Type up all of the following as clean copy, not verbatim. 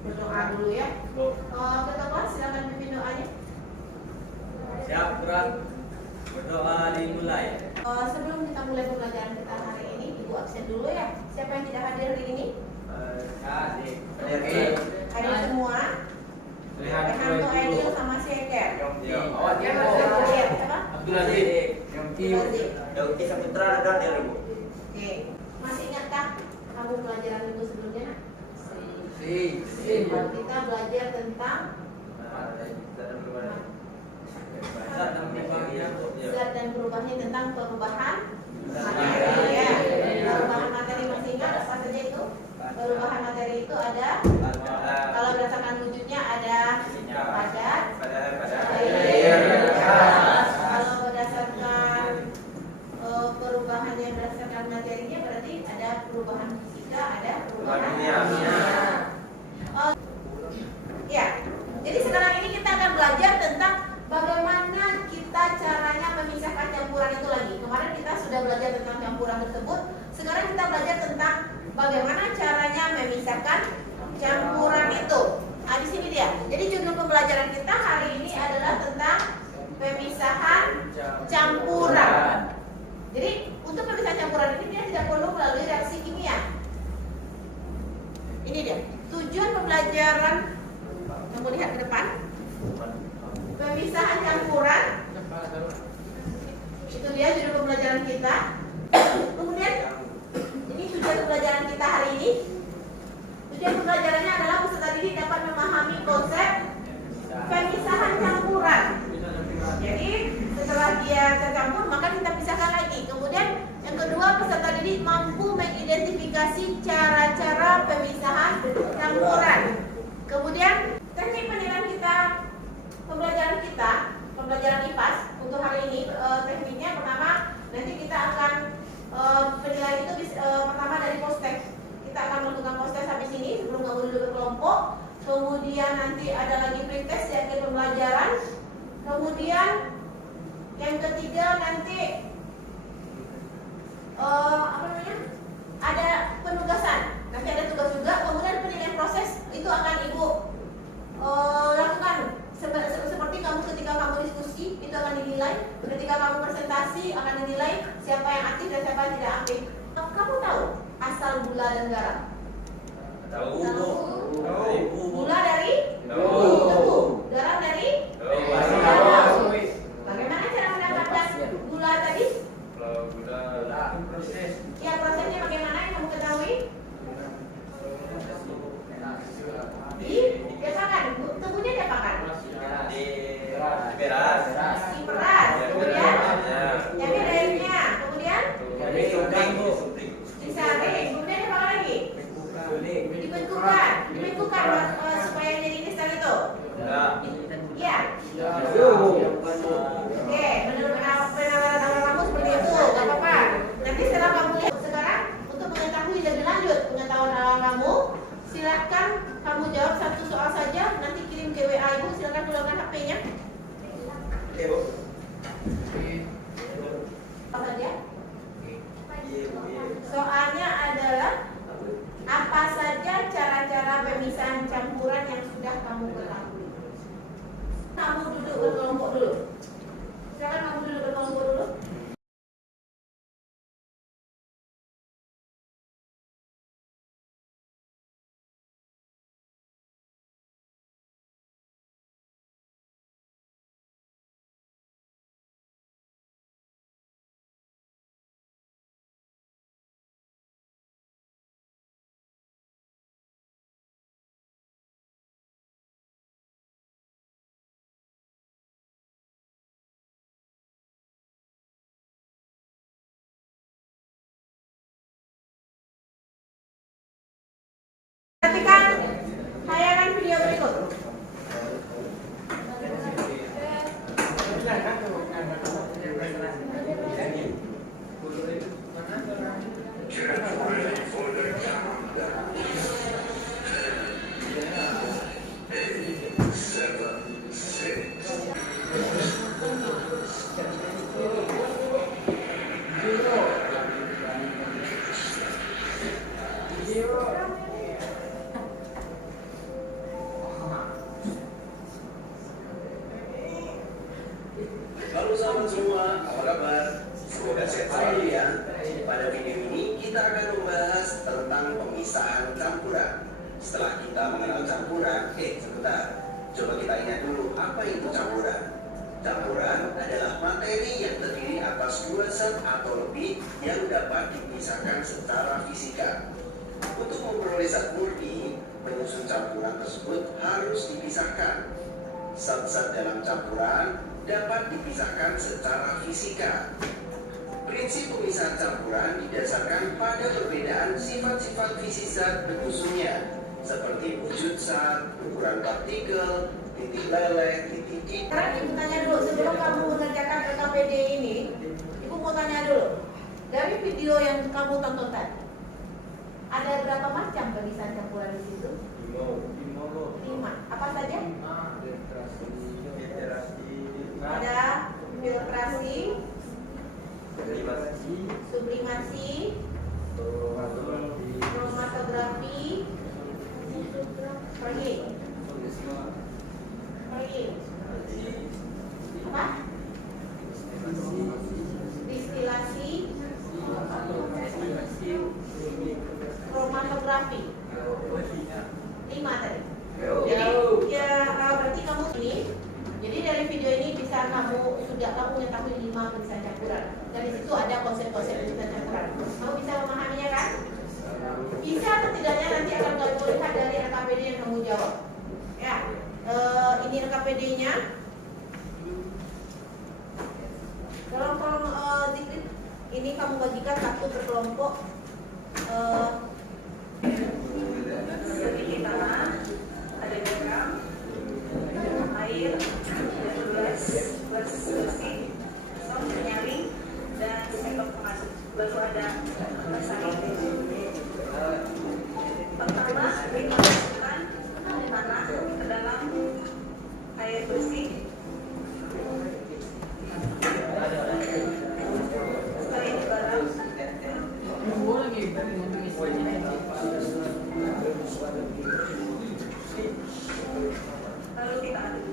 Berdoa dulu ya. Ketua kelas silakan pimpin doanya. Siap, Quran. Berdoa dimulai. Sebelum kita mulai pembelajaran kita hari ini, Ibu absen dulu ya. Siapa yang tidak hadir hari ini? Hadir. Hadir semua. Rehanto, Edil sama Syeker. Awak dia Siapa? Abdul Aziz. Dauti Saputra ada dia, Bu. Oke. Masih ingatkah kamu pelajaran minggu sebelumnya? Nak? Kita belajar tentang zat dan perubahannya, tentang perubahan materi ya. Perubahan materi masih ingat apa saja itu? Perubahan materi itu ada, kalau berdasarkan wujudnya ada padat, kalau berdasarkan perubahannya berdasarkan materinya berarti ada perubahan fisika, ada perubahan kimia. Ya, jadi sekarang ini kita akan belajar tentang bagaimana kita caranya memisahkan campuran itu lagi. Kemarin kita sudah belajar tentang campuran tersebut. Sekarang kita belajar tentang bagaimana caranya memisahkan campuran itu. Nah, di sini dia. Jadi judul pembelajaran kita hari ini adalah tentang pemisahan campuran. Jadi untuk pemisahan campuran ini dia tidak perlu melalui reaksi kimia. Ini dia. Tujuan pembelajaran, kamu lihat ke depan. Pemisahan campuran. Itu dia judul pembelajaran kita. Kemudian ini tujuan pembelajaran kita hari ini. Tujuan pembelajarannya adalah peserta didik dapat memahami konsep pemisahan campuran. Jadi setelah dia tercampur maka kita pisahkan lagi. Kemudian yang kedua, peserta didik mampu mengidentifikasi cara-cara pemisahan campuran. Kemudian teknik penilaian kita, pembelajaran IPAS untuk hari ini, tekniknya pertama nanti kita akan penilaian itu pertama dari postek. Kita akan melakukan postek habis ini sebelum kamu duduk berkelompok. Kemudian nanti ada lagi pretest di akhir pembelajaran. Kemudian yang ketiga nanti ada penugasan. Nanti ada tugas juga. Kemudian penilaian proses itu akan Ibu lakukan seperti kamu ketika kamu diskusi itu akan dinilai. Ketika kamu presentasi akan dinilai siapa yang aktif dan siapa yang tidak aktif. Kamu tahu asal gula dan garam? Tahu. Gula dari tebu. Garam dari danau. Bagaimana cara mendapatkan gula tadi? Proses. Ya, prosesnya bagaimana yang kamu ketahui? Diapakan? Tebunya diapakan? Diperas. Diperas. Kemudian diambil airnya. Kemudian disaring. Kemudian apa lagi? Dibekukan supaya jadi kristal itu. Ya. Oke, menurut penalaran awal kamu seperti itu, gak apa-apa. Nanti setelah kamu lihat sekarang, untuk mengetahui lebih lanjut pengetahuan awal kamu, silakan kamu jawab satu soal saja. Nanti kirim ke WA Ibu. Silakan keluarkan HP-nya. Oke, Bu. Apa saja? Soalnya adalah apa saja cara-cara pemisahan campuran yang sudah kamu ketahui. Kamu duduk berkelompok dulu. Silakan kamu duduk berkelompok dulu. Perhatikan tayangan video berikut. membahas tentang pemisahan campuran. Setelah kita mengenal campuran, sebentar, coba kita ingat dulu apa itu campuran. Campuran adalah materi yang terdiri atas dua zat atau lebih yang dapat dipisahkan secara fisika. Untuk memperoleh zat murni, penyusun campuran tersebut harus dipisahkan. Zat-zat dalam campuran dapat dipisahkan secara fisika. Prinsip pemisahan campuran didasarkan pada perbedaan sifat-sifat fisik zat penyusunnya, seperti wujud zat, ukuran partikel, titik leleh, titik titik. Sekarang Ibu tanya dulu, sebelum kamu mengerjakan LKPD ini, Ibu mau tanya dulu, dari video yang kamu tonton tadi, ada berapa macam pemisahan campuran di situ? 5. Apa saja? Ada filtrasi, sublimasi, kromatografi, perging. Apa? Distilasi, kromatografi. 5 tadi. Jadi ya berarti kamu ini. Jadi dari video ini bisa kamu mengetahui 5 pemisahan campuran. Dari situ ada konsep-konsep pemisahan campuran. Kamu bisa memahaminya kan? Bisa atau tidaknya nanti akan kamu lihat dari LKPD yang kamu jawab. Ya, ini LKPD-nya. Tolong dikit. Ini kamu bagikan satu per kelompok. Seperti tanah, ada garam, air, gelas bersih, penyaring, dan sendok pengaduk. Lalu ada masalah. Pertama, dimasukkan tanah ke dalam air bersih. Setelah itu garam. Lalu kita aduk.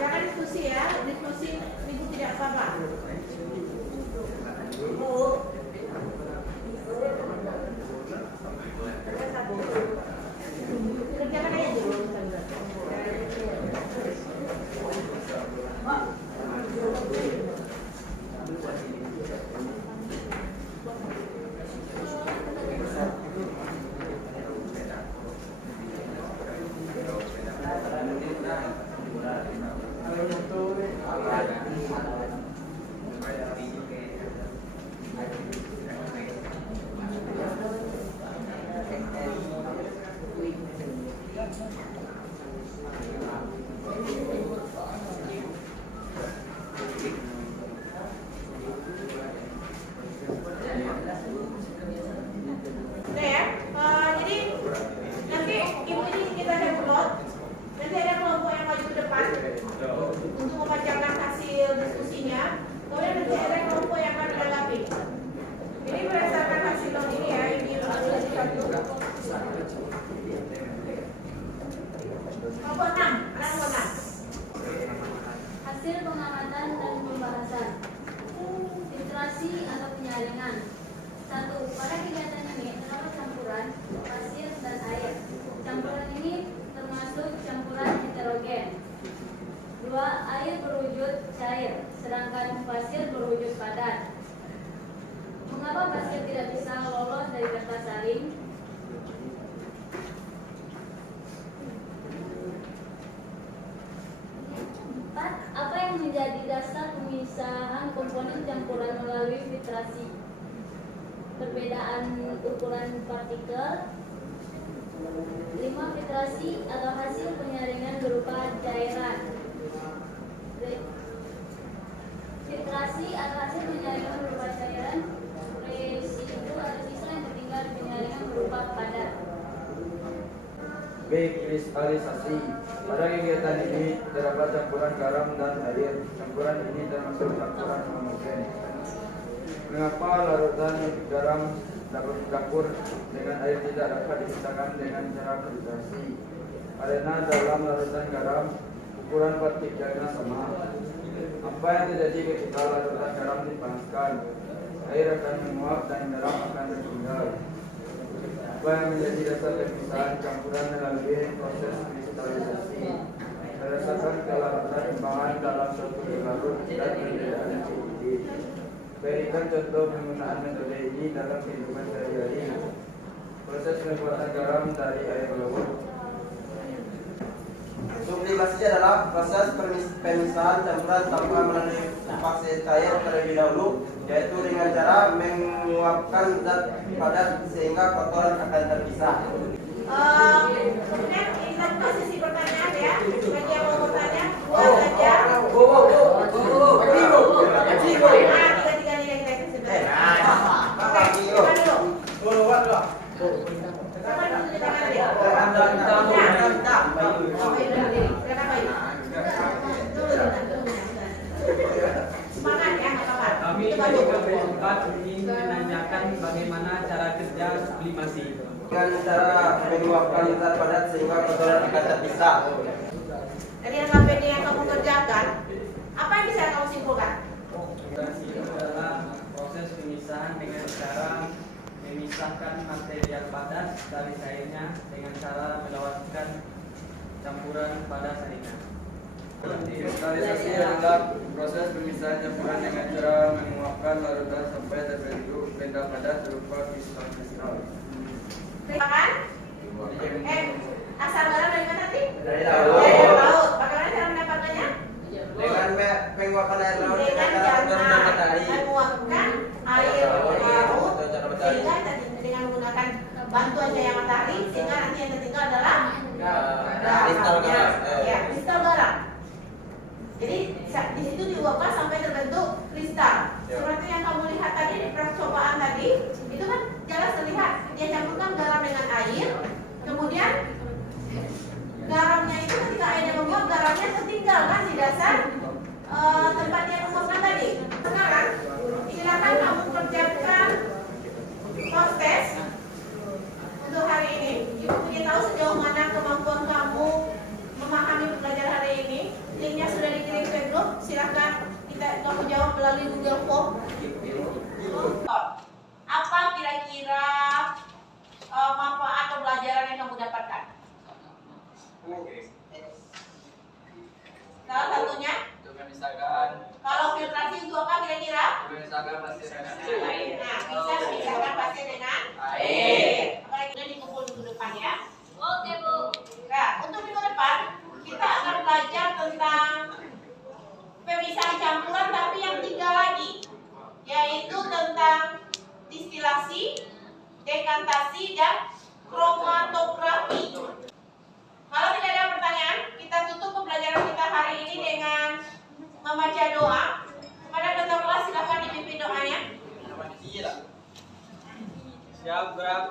Jangan diskusi ya, diskusi Ibu tidak apa-apa. Kerjakan aja dulu. Hasil pengamatan dan pembahasan. Filtrasi atau penyaringan. 1. Pada kegiatan ini terdapat campuran pasir dan air. Campuran ini termasuk campuran heterogen. 2. Air berwujud cair, sedangkan pasir berwujud padat. Mengapa pasir tidak bisa lolos dari daftar saring? 4. Apa yang menjadi dasar pemisahan komponen campuran melalui filtrasi? Perbedaan ukuran partikel. 5. Filtrasi atau hasil penyaringan berupa cairan. Filtrasi atau hasil penyaringan berupa cairan, residu atau sisa yang tertinggal di penyaringan berupa padat. B. Kristalisasi. Pada kegiatan ini terdapat campuran garam dan air. Campuran ini termasuk campuran homogen. Mengapa larutan garam dapur dengan air tidak dapat dipisahkan dengan cara filtrasi. Karena dalam larutan garam ukuran partikelnya sama. Apa yang terjadi ketika larutan garam dipanaskan? Air akan menguap dan garam akan tertinggal. Apa yang menjadi dasar pemisahan campuran melalui proses kristalisasi? Berdasarkan kelaratan kembangan dalam suatu larut dan perbedaan suhu. Berikan contoh penggunaan metode ini dalam kehidupan sehari-hari. Proses pembuatan garam dari air laut. Sublimasi adalah proses pemisahan campuran tanpa melalui fase cair terlebih dahulu, yaitu dengan cara menguapkan zat padat sehingga kotoran akan terpisah. Kemudian kita buka sesi pertanyaan ya. Bagi yang mau bertanya, buat saja. Tiga nih yang kita kasih. Oke, silakan dulu. Silakan dulu di tangan dia. Semangat ya, nggak apa-apa. Kami Itu dari baru. KPU 4 ingin menanyakan bagaimana cara kerja sublimasi. Dengan cara menguapkan zat padat sehingga kotoran akan terpisah. Dari yang KPD yang kamu kerjakan, apa yang bisa kamu simpulkan? Sublimasi itu adalah proses pemisahan dengan cara memisahkan material padat dari cairnya dengan cara melewatkan campuran pada saringan. Kristalisasi adalah proses pemisahan campuran dengan cara menguapkan larutan sampai terbentuk benda padat berupa kristal-kristal. Silakan. Asal garam dari mana tadi? Dari Dari laut. laut. Bagaimana cara mendapatkannya? Dengan penguapan air laut Dengan cara cara matahari. menguapkan air laut sehingga dengan menggunakan bantuan cahaya matahari sehingga nanti yang tertinggal adalah Kristal garam. Ya, kristal garam. Jadi di situ diuapkan sampai terbentuk kristal. Seperti yang kamu lihat tadi di percobaan tadi, itu kan jelas terlihat dia campurkan garam dengan air, kemudian garamnya itu ketika airnya menguap, garamnya tertinggal kan di dasar tempat yang menguapkan tadi. Sekarang silakan kamu kerjakan proses untuk hari ini. Ibu ingin tahu sejauh mana kemampuan kamu memahami belajar hari ini. Linknya sudah dikirim ke grup. Silakan kamu jawab melalui Google Form. Apa kira-kira manfaat pembelajaran yang kamu dapatkan? Salah satunya, Untuk memisahkan kalau filtrasi untuk apa kira-kira? pasir dengan Air. Nah, bisa memisahkan pasir dengan air. Apalagi udah dikumpul minggu depan ya. Oke, Bu. Nah, untuk minggu depan kita akan belajar tentang pemisahan campuran tapi yang 3 lagi, yaitu tentang distilasi, dekantasi, dan kromatografi. Kalau tidak ada pertanyaan, kita tutup pembelajaran kita hari ini dengan membaca doa. Kepada ketua kelas silakan dipimpin doanya. Siap gerak